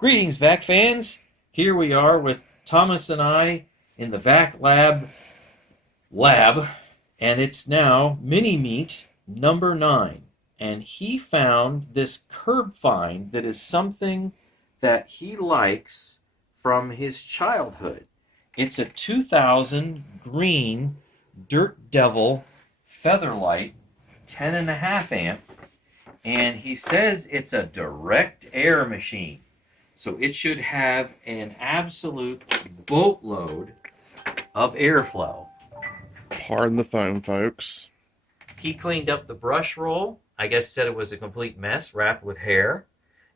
Greetings, Vac fans. Here we are with Thomas and I in the VacLab lab, and it's now mini meet number 9. And he found this curb find that is something that he likes from his childhood. It's a 2000 green Dirt Devil Featherlight 10.5 amp, and he says it's a direct air machine. So it should have an absolute boatload of airflow. Pardon the phone, folks. He cleaned up the brush roll. I guess said it was a complete mess wrapped with hair.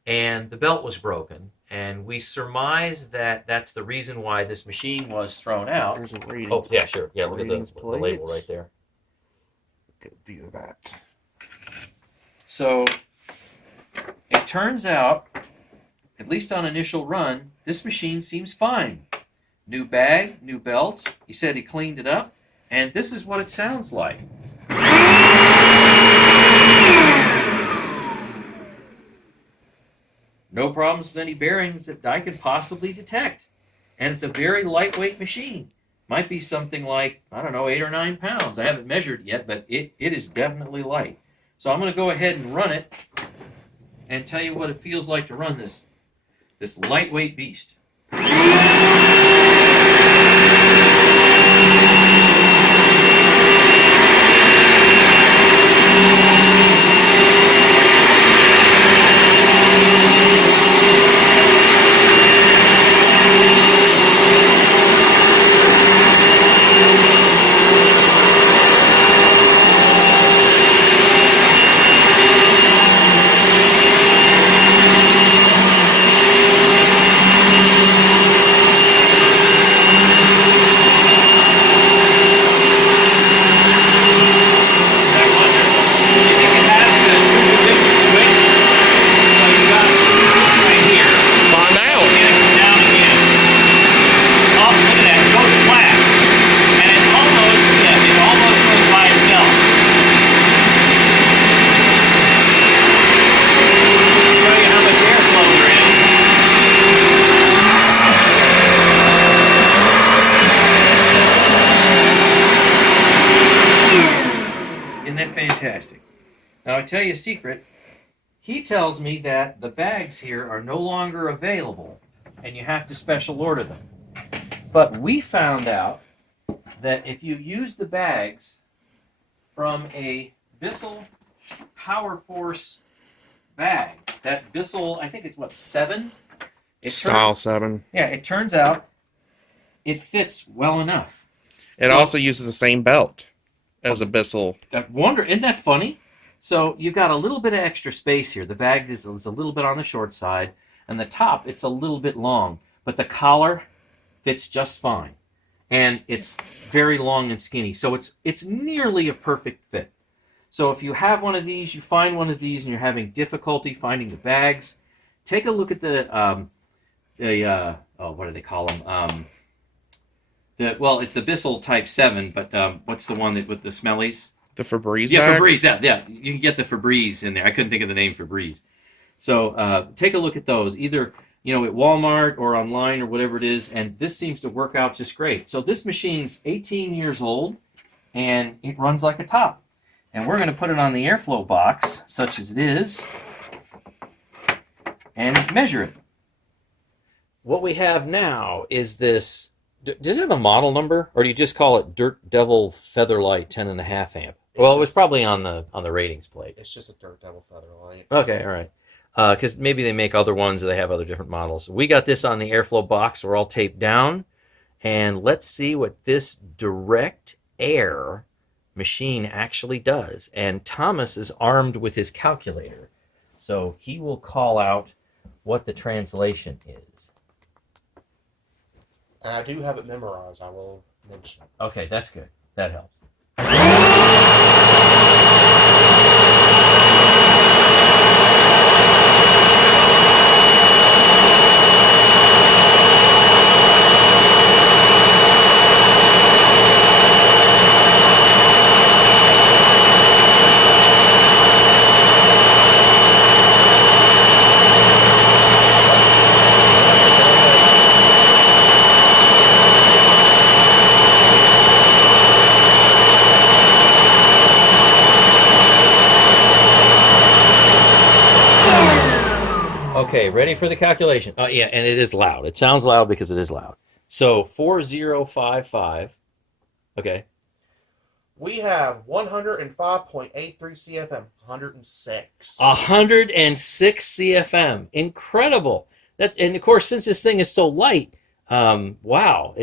And the belt was broken. And we surmise that that's the reason why this machine was thrown out. There's a rating. Oh, yeah, sure. Yeah, look at the label right there. Good view of that. So it turns out, at least on initial run, this machine seems fine. New bag, new belt. He said he cleaned it up, and this is what it sounds like. No problems with any bearings that I could possibly detect. And it's a very lightweight machine. Might be something like, I don't know, 8 or 9 pounds. I haven't measured yet, but it is definitely light. So I'm going to go ahead and run it and tell you what it feels like to run this lightweight beast. Isn't that fantastic? Now, I tell you a secret. He tells me that the bags here are no longer available, and you have to special order them. But we found out that if you use the bags from a Bissell Power Force bag, that Bissell, I think it's what, 7? Style 7. Yeah, it turns out it fits well enough. It also uses the same belt as a Bissell. Isn't that funny? So you've got a little bit of extra space here. The bag is a little bit on the short side, and the top, it's a little bit long, but the collar fits just fine. And it's very long and skinny, so it's nearly a perfect fit. So if you have one of these, you find one of these, and you're having difficulty finding the bags, take a look at what do they call them? It's the Bissell Type 7, but what's the one with the smellies? The Febreze Yeah, bag? Febreze. Yeah, you can get the Febreze in there. I couldn't think of the name Febreze. So take a look at those, either at Walmart or online or whatever it is, and this seems to work out just great. So this machine's 18 years old, and it runs like a top. And we're going to put it on the airflow box, such as it is, and measure it. What we have now is this. Does it have a model number, or do you just call it Dirt Devil Featherlight 10.5 amp? Well, it was probably on the ratings plate. It's just a Dirt Devil Featherlight. Okay, all right. Because maybe they make other ones, or they have other different models. We got this on the airflow box. We're all taped down, and let's see what this direct air machine actually does. And Thomas is armed with his calculator, so he will call out what the translation is. And I do have it memorized, I will mention. Okay, that's good. That helps. Okay, ready for the calculation. Yeah, and it is loud. It sounds loud because it is loud. So 4055. Okay. We have 105.83 CFM. 106. 106 CFM. Incredible. And of course, since this thing is so light, wow,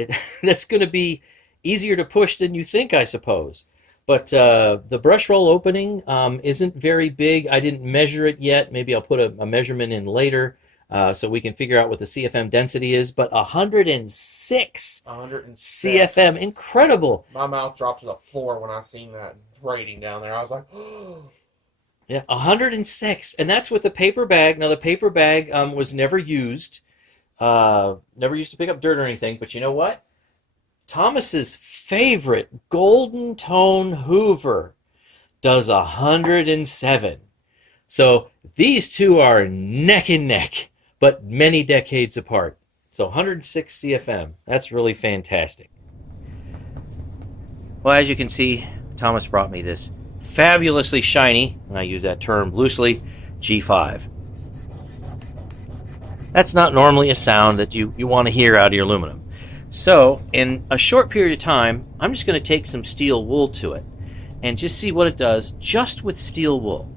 that's going to be easier to push than you think, I suppose. But the brush roll opening isn't very big. I didn't measure it yet. Maybe I'll put a measurement in later so we can figure out what the CFM density is. But 106 106. CFM. Incredible. My mouth dropped to the floor when I seen that rating down there. I was like, Yeah, 106. And that's with the paper bag. Now, the paper bag was never used. Never used to pick up dirt or anything. But you know what? Thomas's favorite golden tone Hoover does 107. So these two are neck and neck, but many decades apart. So 106 CFM. That's really fantastic. Well, as you can see, Thomas brought me this fabulously shiny, and I use that term loosely, G5. That's not normally a sound that you want to hear out of your aluminum. So, in a short period of time, I'm just going to take some steel wool to it and just see what it does just with steel wool.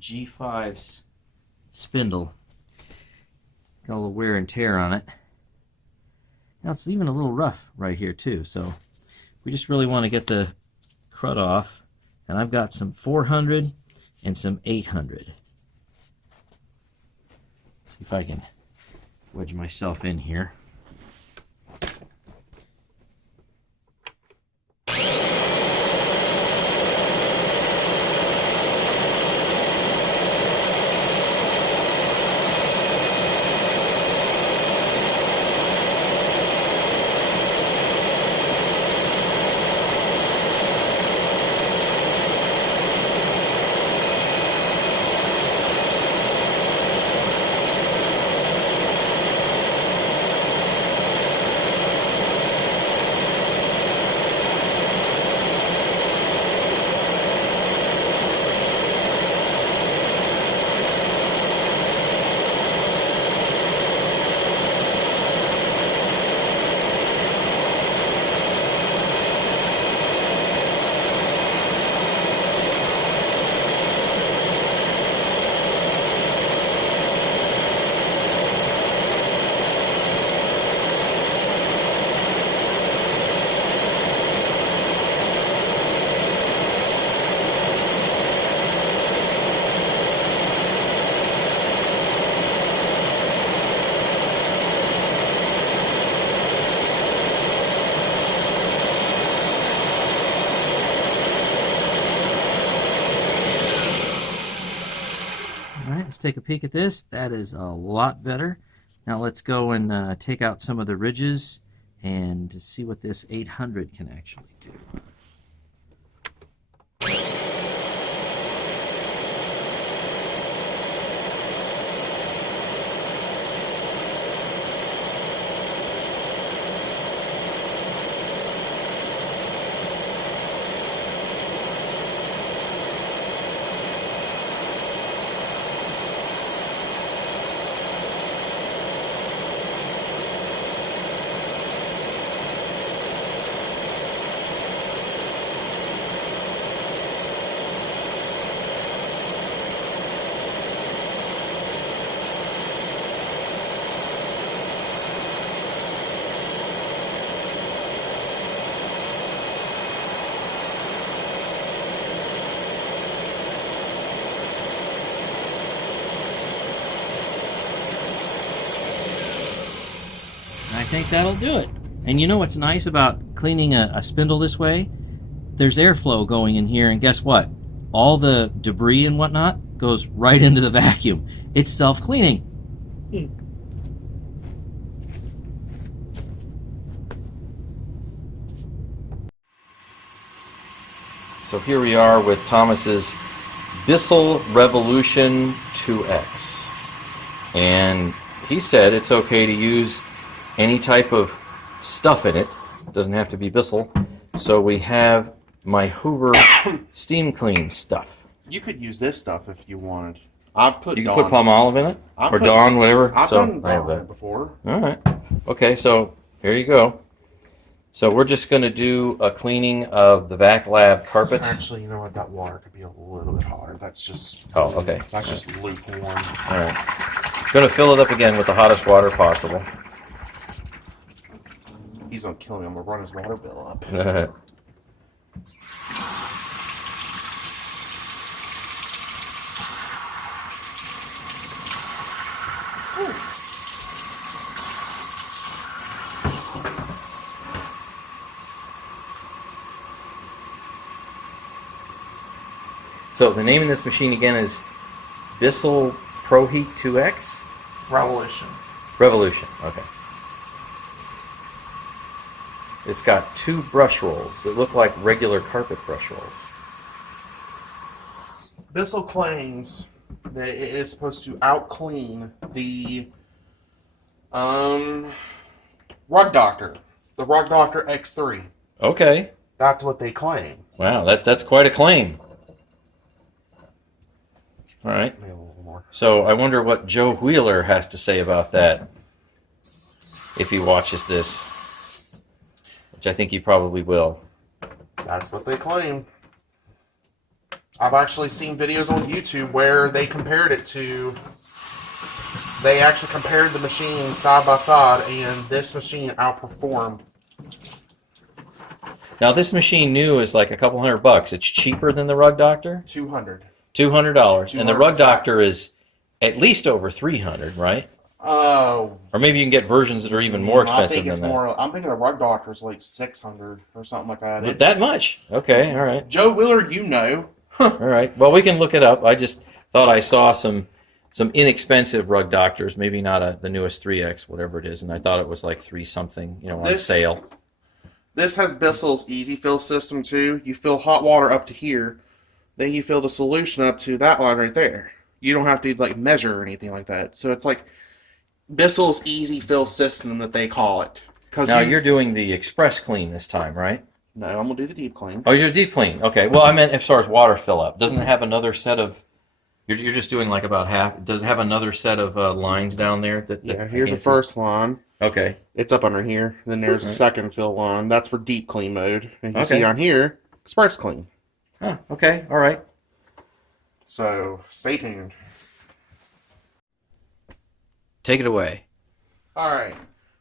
G5's spindle. Got a little wear and tear on it. Now it's even a little rough right here too, so we just really want to get the crud off. And I've got some 400 and some 800. See if I can wedge myself in here. Let's take a peek at this. That is a lot better. Now let's go and take out some of the ridges and see what this 800 can actually do. I think that'll do it. And you know what's nice about cleaning a spindle this way? There's airflow going in here, and guess what? All the debris and whatnot goes right into the vacuum. It's self-cleaning. So here we are with Thomas's Bissell Revolution 2X. And he said it's okay to use any type of stuff in it. It doesn't have to be Bissell. So we have my Hoover steam clean stuff. You could use this stuff if you wanted. I've put You can put palm olive in it? Or Dawn, whatever? I've done I have Dawn that. before. Alright. Okay, so here you go. So we're just going to do a cleaning of the VacLab carpet. Actually, you know what? That water could be a little bit hotter. That's just... Oh, okay. That's just lukewarm. Alright. Going to fill it up again with the hottest water possible. He's gonna kill me. I'm gonna run his water bill up. So the name of this machine again is Bissell ProHeat 2X? Revolution, okay. It's got 2 brush rolls that look like regular carpet brush rolls. Bissell claims that it is supposed to out clean the Rug Doctor, the Rug Doctor X3. Okay. That's what they claim. Wow, that's quite a claim. All right. Maybe a little more. So I wonder what Joe Wheeler has to say about that if he watches this, which I think he probably will. That's what they claim. I've actually seen videos on YouTube where they compared it to. They actually compared the machines side by side, and this machine outperformed. Now this machine new is like a couple $100. It's cheaper than the Rug Doctor. $200. $200, and the Rug $200. Doctor is at least over $300, right? Oh. Or maybe you can get versions that are even more expensive I think it's than that. more. I'm thinking the Rug Doctor's like $600 or something like that. But that much? Okay, all right. Joe Willard, you know. All right. Well, we can look it up. I just thought I saw some inexpensive Rug Doctors, maybe not the newest 3X, whatever it is, and I thought it was like 3 something, on sale. This has Bissell's easy fill system too. You fill hot water up to here, then you fill the solution up to that line right there. You don't have to like measure or anything like that. So it's like Bissell's easy fill system that they call it. Now you're doing the express clean this time, right? No, I'm gonna do the deep clean. Oh, you're deep clean. Okay. Well, I meant as far as water fill up. Doesn't it have another set of? You're just doing like about half. Does it have another set of lines down there? Yeah. Here's the first line. Okay. It's up under here. Then there's the second fill line. That's for deep clean mode. And you Okay. see down here, express clean. Huh, okay. All right. So stay tuned. Take it away. All right,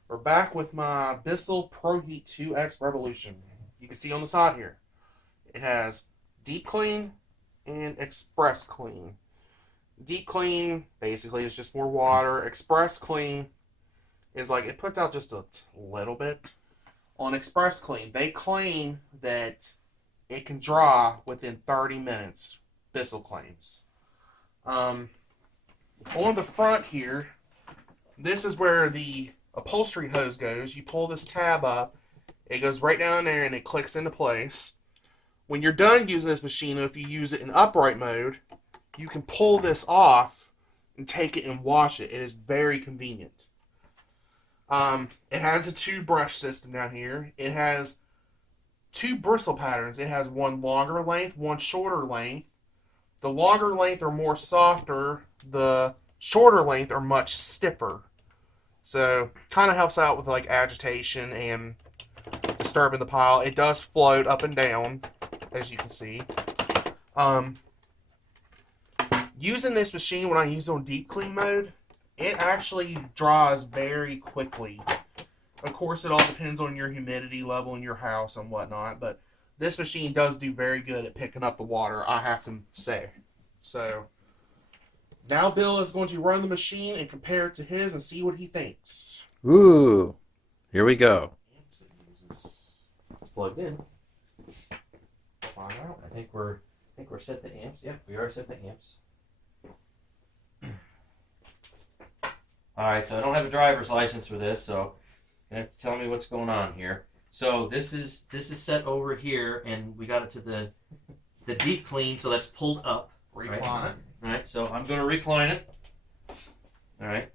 we're back with my Bissell ProHeat 2X Revolution. You can see on the side here, it has deep clean and express clean. Deep clean basically is just more water. Express clean is like it puts out just a little bit. On express clean, they claim that it can dry within 30 minutes. Bissell claims. On the front here, this is where the upholstery hose goes. You pull this tab up, it goes right down there and it clicks into place. When you're done using this machine, if you use it in upright mode, you can pull this off and take it and wash it. It is very convenient. It has a 2-brush system down here. It has 2 bristle patterns. It has one longer length, one shorter length. The longer length are more softer. The shorter length are much stiffer. So, kind of helps out with like agitation and disturbing the pile. It does float up and down, as you can see. Using this machine when I use it on deep clean mode, it actually dries very quickly. Of course, it all depends on your humidity level in your house and whatnot, but this machine does do very good at picking up the water, I have to say. So, now Bill is going to run the machine and compare it to his and see what he thinks. Ooh, here we go. It's plugged in. Find out. I think we're set to amps. Yep, we are set to amps. All right, so I don't have a driver's license for this, so you have to tell me what's going on here. So this is set over here, and we got it to the deep clean, so that's pulled up. Recline right? it. All right, so I'm going to recline it. All right,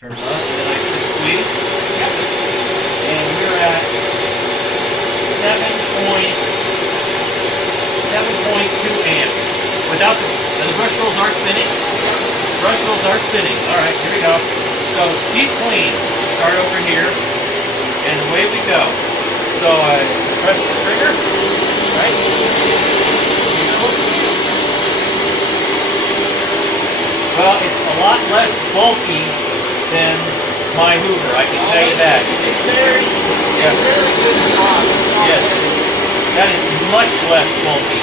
turn it on, squeeze, and we're at 7.2 amps. Without the brush rolls are spinning. Brush rolls are spinning. All right, here we go. So deep clean. Start over here, and away we go. So press the trigger, right? Well, it's a lot less bulky than my Hoover. I can tell you that. It's very good job. Yes, that is much less bulky.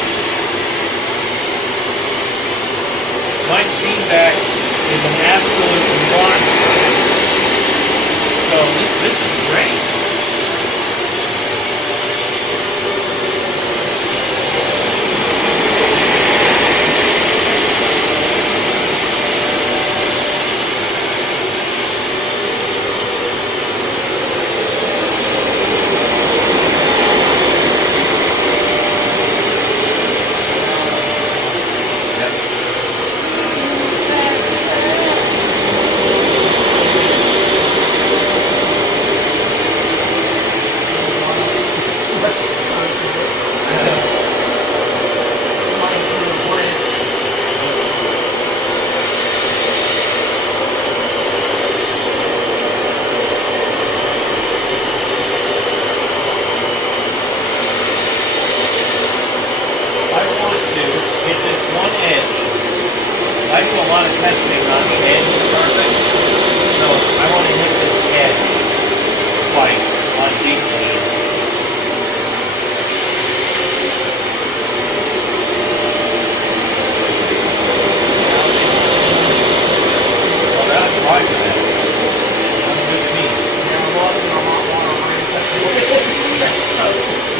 My feedback is an absolute monster. So this is great.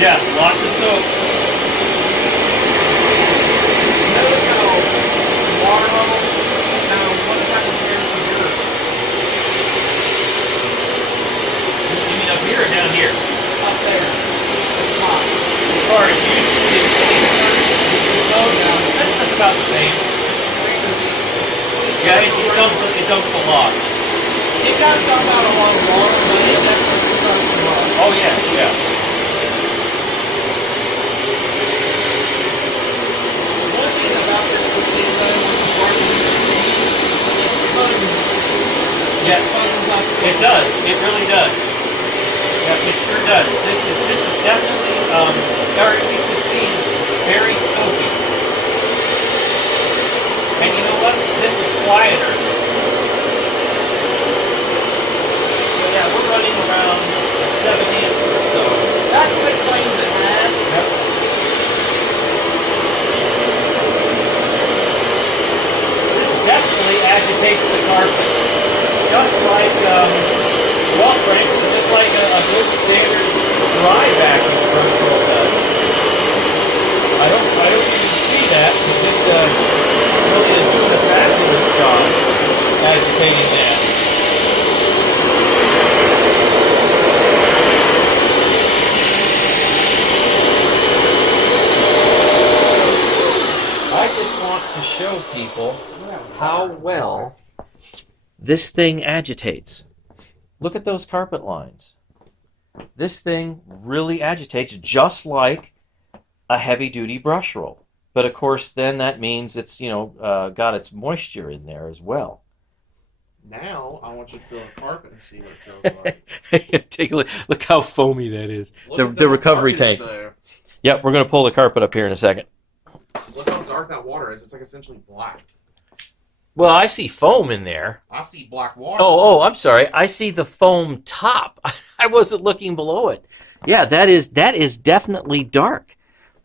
Yeah, lots of soap. Notice how water level. Now, what does that compare to yours? You mean up here or down here? Up there. At the top. As far as usually that's about the same. Yeah, it dumps a lot. It does dump out a lot of water, but it definitely dumps a lot. Oh yeah, yeah. One thing about this machine, though, with the brushes, it foams. Yeah, Foams up. it does. It really does. Yeah, it sure does. This is definitely or at least it seems very soapy. And you know what? This is quieter. So yeah, we're running around 7 amps or so. That's what it claims it has. Yep. This definitely agitates the carpet. Just like, well, frankly, just like a good standard dry vacuum control does. I don't even see that, because it really is doing a fabulous job agitating that. I just want to show people how well this thing agitates. Look at those carpet lines. This thing really agitates just like a heavy-duty brush roll. But of course, then that means it's, got its moisture in there as well. Now, I want you to feel the carpet and see what it feels like. Take a look. Look how foamy that is. Look The at recovery tank. Yep, we're going to pull the carpet up here in a second. Look how dark that water is. It's like essentially black. Well, I see foam in there. I see black water. Oh, I'm sorry. I see the foam top. I wasn't looking below it. Yeah, that is definitely dark.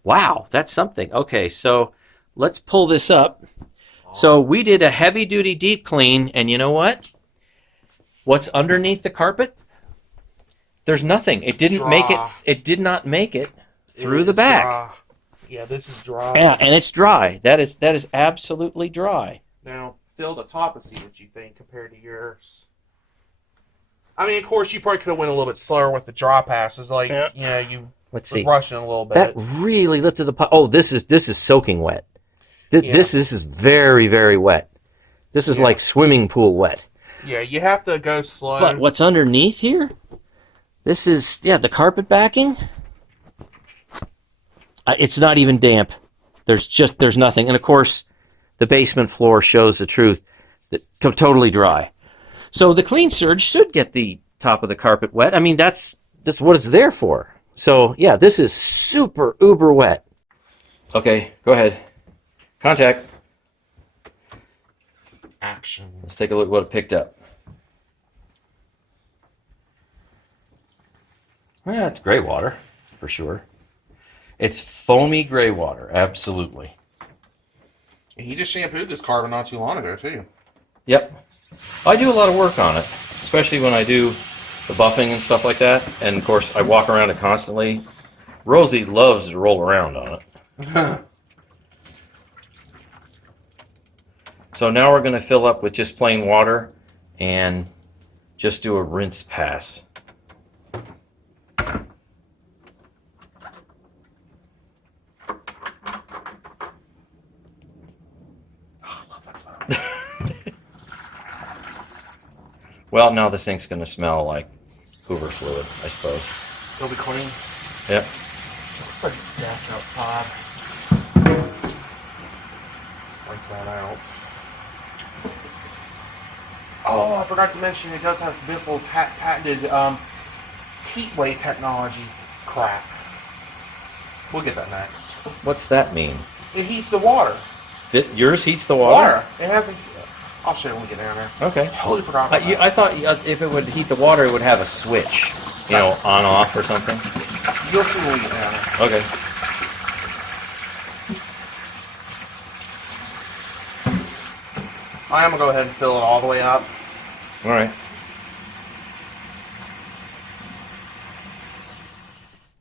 Wow, that's something. Okay, so let's pull this up. So we did a heavy-duty deep clean, and you know what? What's underneath the carpet? There's nothing. It didn't make it. It did not make it through the back. Dry. Yeah, this is dry. Yeah, and it's dry. That is absolutely dry. Now, fill the top and see what you think compared to yours. I mean, of course, you probably could have went a little bit slower with the draw passes. Like, you Let's was see. rushing a little bit. That really lifted the pot. Oh, this is soaking wet. This is very, very wet. This is like swimming pool wet. Yeah, you have to go slow. But what's underneath here? This is, the carpet backing. It's not even damp. There's nothing. And of course, the basement floor shows the truth. Totally dry. So the clean surge should get the top of the carpet wet. I mean, that's what it's there for. So yeah, this is super uber wet. Okay, go ahead. Contact. Action. Let's take a look at what it picked up. Yeah, it's gray water, for sure. It's foamy gray water, absolutely. He just shampooed this carpet not too long ago, too. Yep. I do a lot of work on it, especially when I do the buffing and stuff like that. And, of course, I walk around it constantly. Rosie loves to roll around on it. So now we're going to fill up with just plain water and just do a rinse pass. Well, now the sink's going to smell like Hoover fluid, I suppose. It'll be clean. Yep. Looks like it's death outside. Rinse that out. Oh, I forgot to mention it does have Bissell's patented heat wave technology crap. We'll get that next. What's that mean? It heats the water. Yours heats the water? It hasn't. I'll show you when we get down there. Okay. Totally forgot about that. I thought if it would heat the water, it would have a switch, on off or something. You'll see when we get down there. Okay. I'm gonna go ahead and fill it all the way up. All right.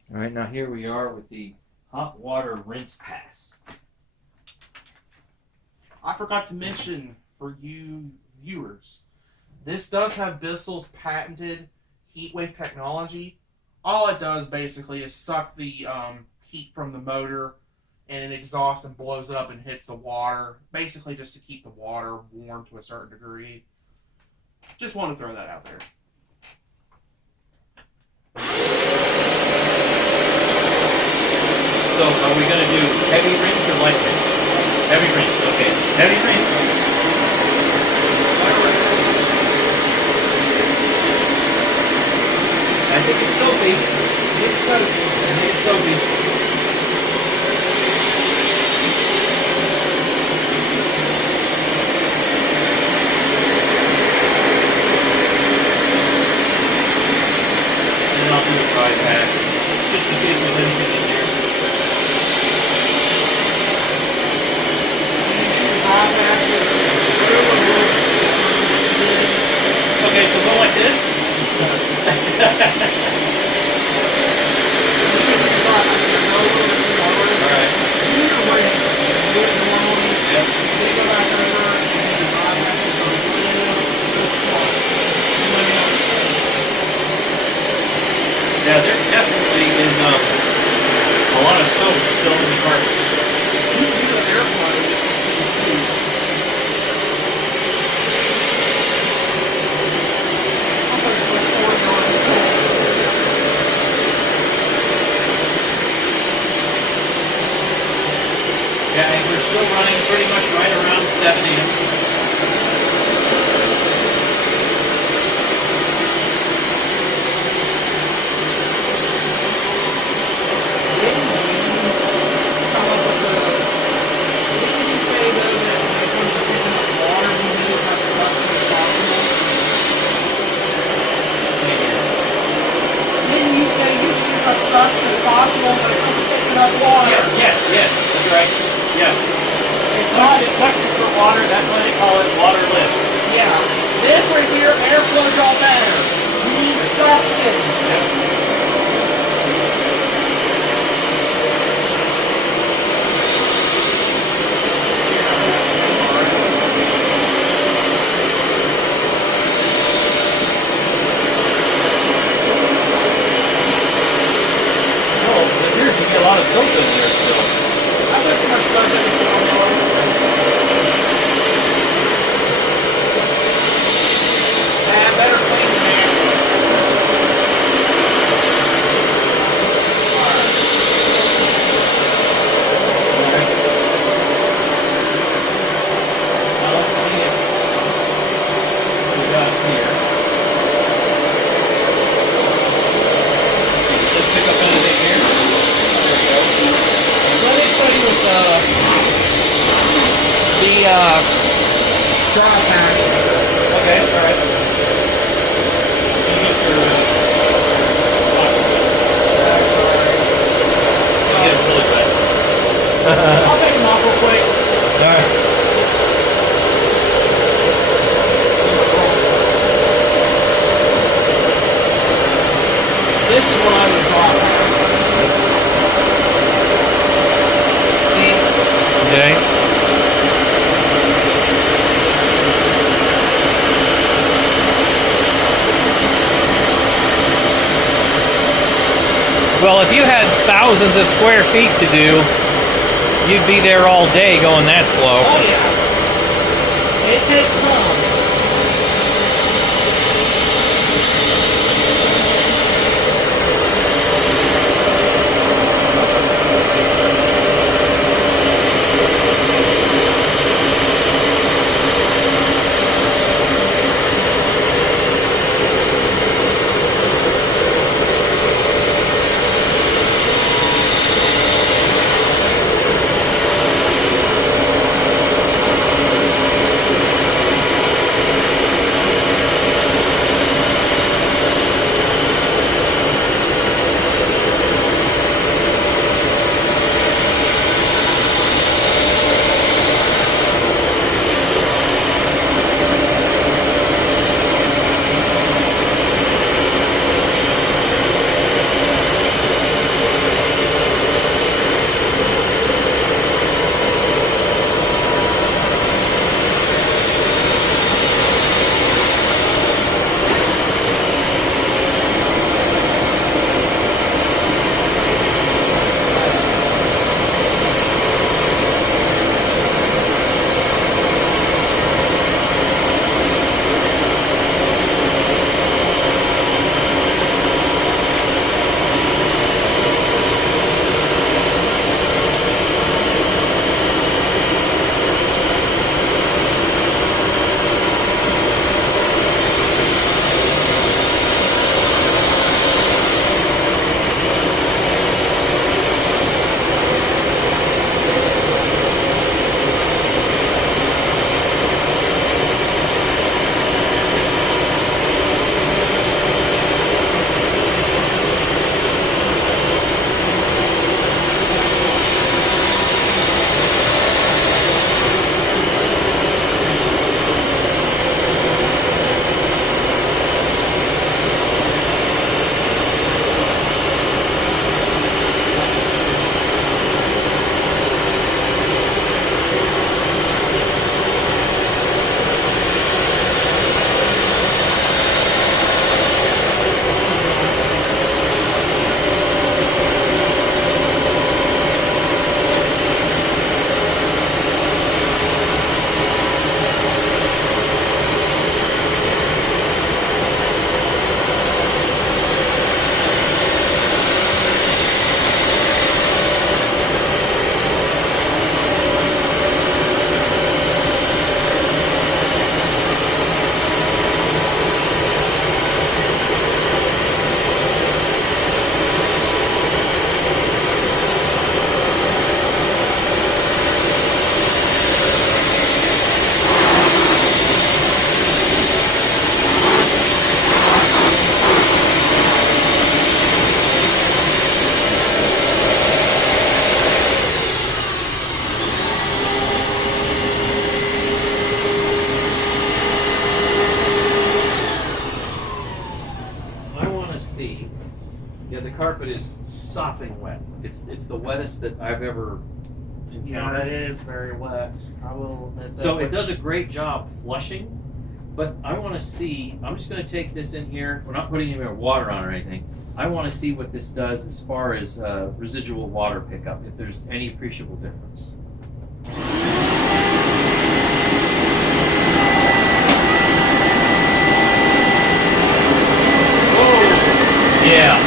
All right, now here we are with the hot water rinse pass. I forgot to mention for you viewers, this does have Bissell's patented heat wave technology. All it does basically is suck the heat from the motor and it exhausts and blows up and hits the water, basically just to keep the water warm to a certain degree. Just want to throw that out there. So are we going to do heavy rinse or light rinse? Heavy rinse, okay. Heavy rinse. I think it's soapy. It's soapy. I think it's soapy. And I'll do a dry pass just to see if there's anything in there. Okay, so go like this. Alright. Yeah, there definitely is a lot of soap still in the cartridge. Yeah, and we're still running pretty much right around 7 amps. Yes, that's right. Yeah. It's not suction for water, that's why they call it water lift. Yeah. This right here, airflow don't matter. You need suction. No, but there's to be a lot of soap in there still. I put too much stuff in it. Better clean than that. Straw pack. Okay, alright. I'll take them off real quick. Alright. This is what I would talk about. See? Okay. Well, if you had thousands of square feet to do, you'd be there all day going that slow. Oh yeah. It takes time. sopping wet. It's the wettest that I've ever Yeah, encountered. it is very wet. I will admit that. So it does a great job flushing, but I want to see. I'm just going to take this in here. We're not putting any more water on or anything. I want to see what this does as far as residual water pickup, if there's any appreciable difference. Yeah.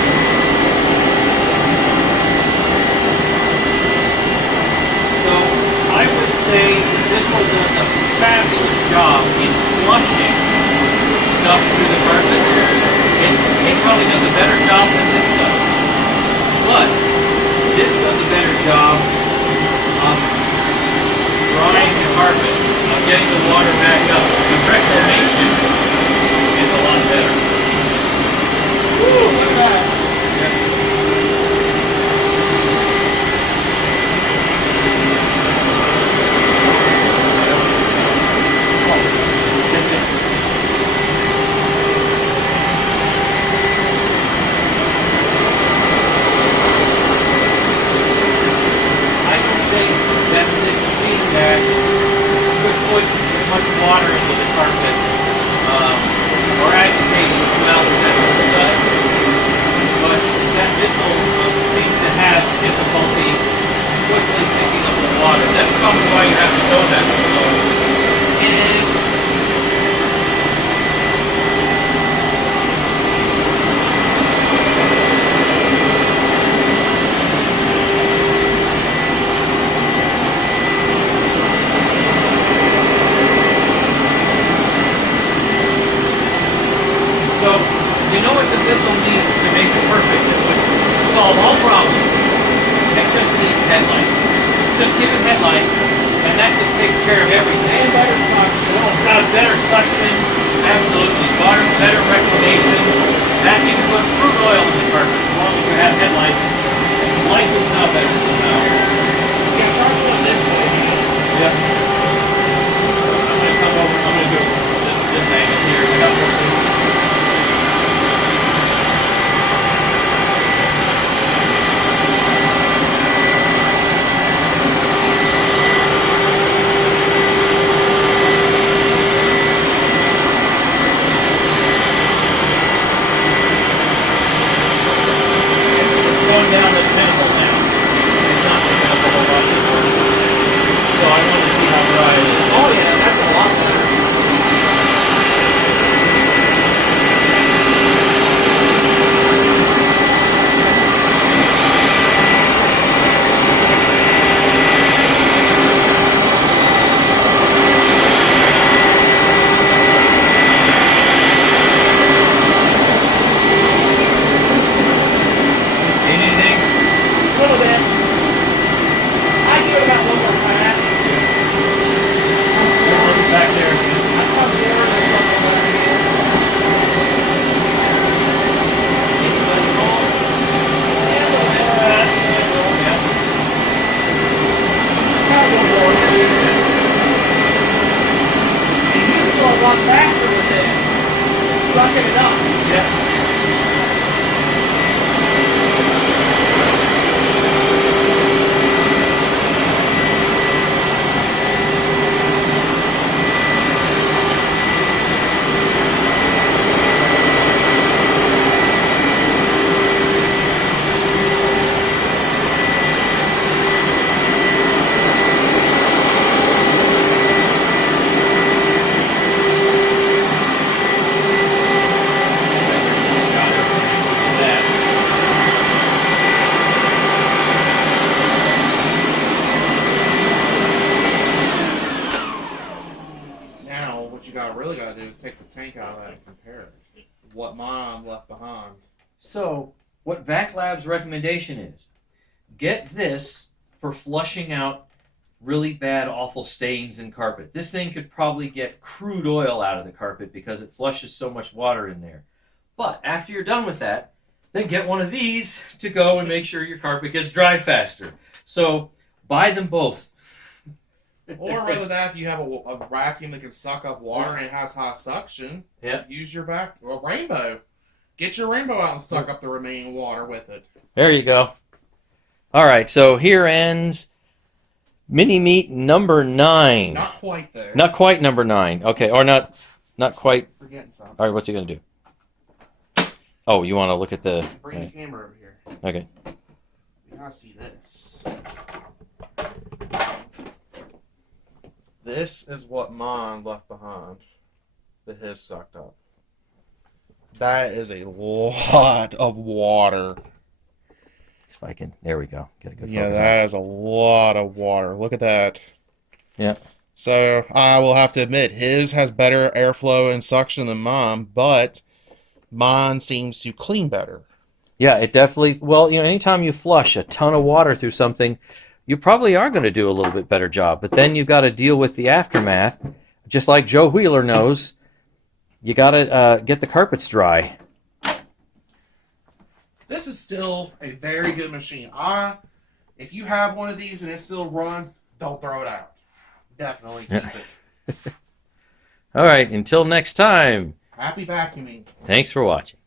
So I would say this will do a fabulous job in flushing stuff through the carpet. It probably does a better job than this does. But this does a better job of drying the carpet, of getting the water back up. The reclamation is a lot better. Woo, look at that. I don't think that this steam bag could put as much water into the carpet or agitate the smell as this does. But that Bissell seems to have difficulty swiftly picking up the water. That's probably why you have to go that slow. It is. So, you know what the Bissell needs to make it perfect? It would solve all problems. It just needs headlights. Just give it headlights, and that just takes care of everything. And better suction. Got better suction, absolutely. Water, better reclamation. That you can put crude oil in the carpet as long as you have headlights. Light will smell better somehow. Yeah, try to go this way. Yeah. I'm gonna come over. I'm gonna do this angle here. I got one thing. It's going down to minimal now. It's not minimal a lot anymore. So I want to see how dry it is. Oh yeah, that's a lot better. Anything? A little bit. I give it about one more pass. Back there. I come here and there's something better here. Anybody home? Yeah, a little bit. Yeah. Got a little more too. And you can go a lot faster with this. Sucking it up. Yeah. Now, what you really gotta do is take the tank out of that and compare it. What mine left behind. So, what VacLab's recommendation is, get this for flushing out really bad, awful stains in carpet. This thing could probably get crude oil out of the carpet because it flushes so much water in there. But after you're done with that, then get one of these to go and make sure your carpet gets dry faster. So, buy them both. Or rather that, if you have a vacuum that can suck up water and it has high suction, Yeah. use your rainbow. Get your rainbow out and suck up the remaining water with it. There you go. All right, so here ends mini meet number 9. Not quite there. Not quite number 9. Okay, or not quite. Forgetting something. All right, what's he gonna do? Oh, you want to look at the? Bring the camera over here. Okay. You gotta see this. This is what mine left behind that his sucked up. That is a lot of water. If I can, there we go. Get a good Yeah, focus that is a lot of water. Look at that. Yeah. So I will have to admit, his has better airflow and suction than mine, but mine seems to clean better. Yeah, it definitely. Well, anytime you flush a ton of water through something, you probably are going to do a little bit better job. But then you've got to deal with the aftermath. Just like Joe Wheeler knows, you got to get the carpets dry. This is still a very good machine. If you have one of these and it still runs, don't throw it out. Definitely keep it. All right, until next time. Happy vacuuming. Thanks for watching.